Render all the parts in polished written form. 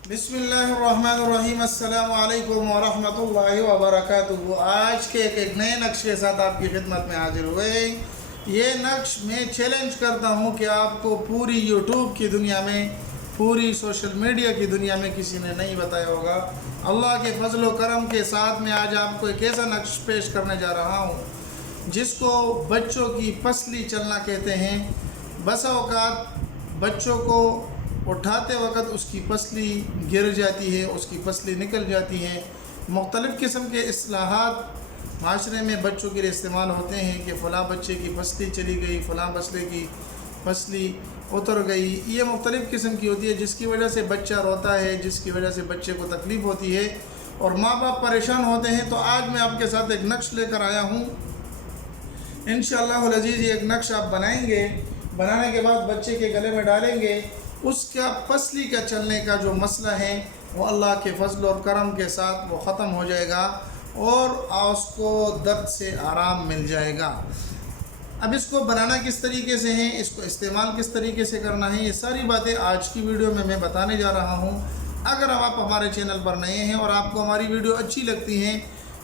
बिस्मिल्लाहिर्रहमानिर्रहीम। अस्सलामु अलैकुम वरहमतुल्लाहि वबरकातुहू। आज के एक नए नक्श के साथ आपकी खिदमत में हाजिर हुए। ये नक्श मैं चैलेंज करता हूँ कि आपको पूरी यूट्यूब की दुनिया में, पूरी सोशल मीडिया की दुनिया में किसी ने नहीं बताया होगा। अल्लाह के फजल व करम के साथ मैं आज आपको एक ऐसा नक्श पेश करने जा रहा हूँ जिसको बच्चों की पसली चलना कहते हैं। बसा औकात बच्चों को उठाते वक़्त उसकी पसली गिर जाती है, उसकी पसली निकल जाती है। मुख्तलिफ़ किस्म के इस्लाहात माशरे में बच्चों के लिए इस्तेमाल होते हैं कि फ़लाँ बच्चे की पसली चली गई, फ़लाँ बच्चे की पसली उतर गई। ये मुख्तलिफ़ किस्म की होती है जिसकी वजह से बच्चा रोता है, जिसकी वजह से बच्चे को तकलीफ़ होती है और माँ बाप परेशान होते हैं। तो आज मैं आपके साथ एक नक्श लेकर आया हूँ। इंशाअल्लाह अज़ीज़ ये एक नक्श आप बनाएंगे, बनाने के बाद बच्चे के गले में डालेंगे, उसका पसली का चलने का जो मसला है वो अल्लाह के फजल और करम के साथ वो ख़त्म हो जाएगा और उसको दर्द से आराम मिल जाएगा। अब इसको बनाना किस तरीके से है, इसको इस्तेमाल किस तरीके से करना है, ये सारी बातें आज की वीडियो में मैं बताने जा रहा हूँ। अगर आप हमारे चैनल पर नए हैं और आपको हमारी वीडियो अच्छी लगती हैं,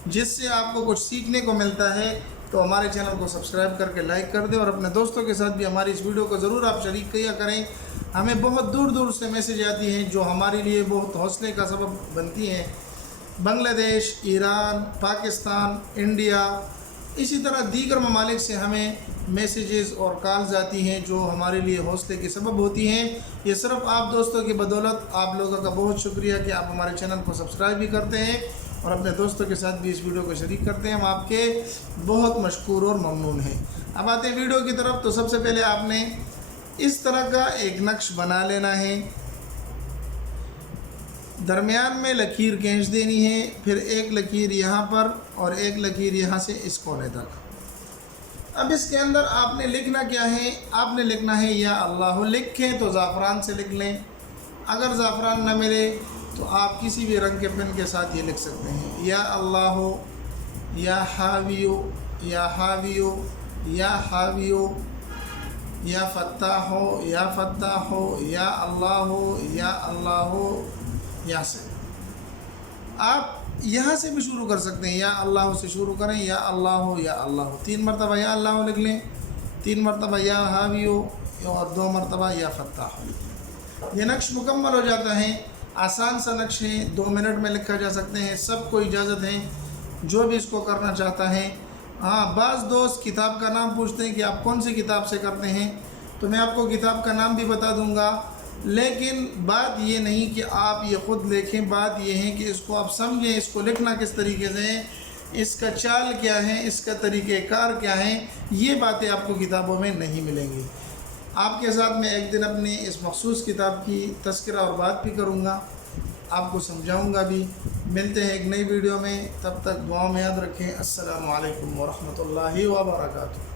जिससे आपको कुछ सीखने को मिलता है, तो हमारे चैनल को सब्सक्राइब करके लाइक कर दें और अपने दोस्तों के साथ भी हमारी इस वीडियो को ज़रूर आप शरीक किया करें। हमें बहुत दूर दूर से मैसेज आती हैं जो हमारे लिए बहुत हौसले का सबब बनती हैं। बांग्लादेश, ईरान, पाकिस्तान, इंडिया, इसी तरह दीगर ममालिक से हमें मैसेजेस और कॉल्स आती हैं जो हमारे लिए हौसले की सबब होती हैं। ये सिर्फ आप दोस्तों की बदौलत, आप लोगों का बहुत शुक्रिया कि आप हमारे चैनल को सब्सक्राइब भी करते हैं और अपने दोस्तों के साथ भी इस वीडियो को शरीक करते हैं। हम आपके बहुत मशकूर और ममनून हैं। अब आते हैं वीडियो की तरफ। तो सबसे पहले आपने इस तरह का एक नक्श बना लेना है। दरमियान में लकीर खींच देनी है, फिर एक लकीर यहाँ पर और एक लकीर यहाँ से इस कोने तक। अब इसके अंदर आपने लिखना क्या है, आपने लिखना है या अल्लाह। लिखें तो ज़ाफ़रान से लिख लें, अगर ज़ाफ़रान न मिले तो आप किसी भी रंग के पेन के साथ ये लिख सकते हैं। या अल्लाह, या हावियो, या हावियो, या हावियो, या फत्ताहो, या फत्ताहो, या अल्लाह, या अल्लाह, यहाँ से आप यहाँ से भी शुरू कर सकते हैं। या अल्लाह से शुरू करें, या अल्लाह, या अल्लाह। 3 मरतबा या अल्लाह लिख लें, 3 मरतबा या हावियो और 2 मरतबा या फत्ताहो। ये नक्श मुकम्मल हो जाता है। आसान सा नक्श है, 2 मिनट में लिखा जा सकते हैं। सबको इजाज़त है जो भी इसको करना चाहता है। हाँ, बाज़ दोस्त किताब का नाम पूछते हैं कि आप कौन सी किताब से करते हैं, तो मैं आपको किताब का नाम भी बता दूंगा। लेकिन बात ये नहीं कि आप ये ख़ुद लिखें, बात ये है कि इसको आप समझें, इसको लिखना किस तरीके से है, इसका चाल क्या है, इसका तरीक़ेकार क्या है। ये बातें आपको किताबों में नहीं मिलेंगी। आपके साथ मैं एक दिन अपनी इस मखसूस किताब की तज़किरा और बात भी करूँगा, आपको समझाऊँगा भी। मिलते हैं एक नई वीडियो में, तब तक दुआ में याद रखें। अस्सलामु अलैकुम वरहमतुल्लाहि वबरकातुहू।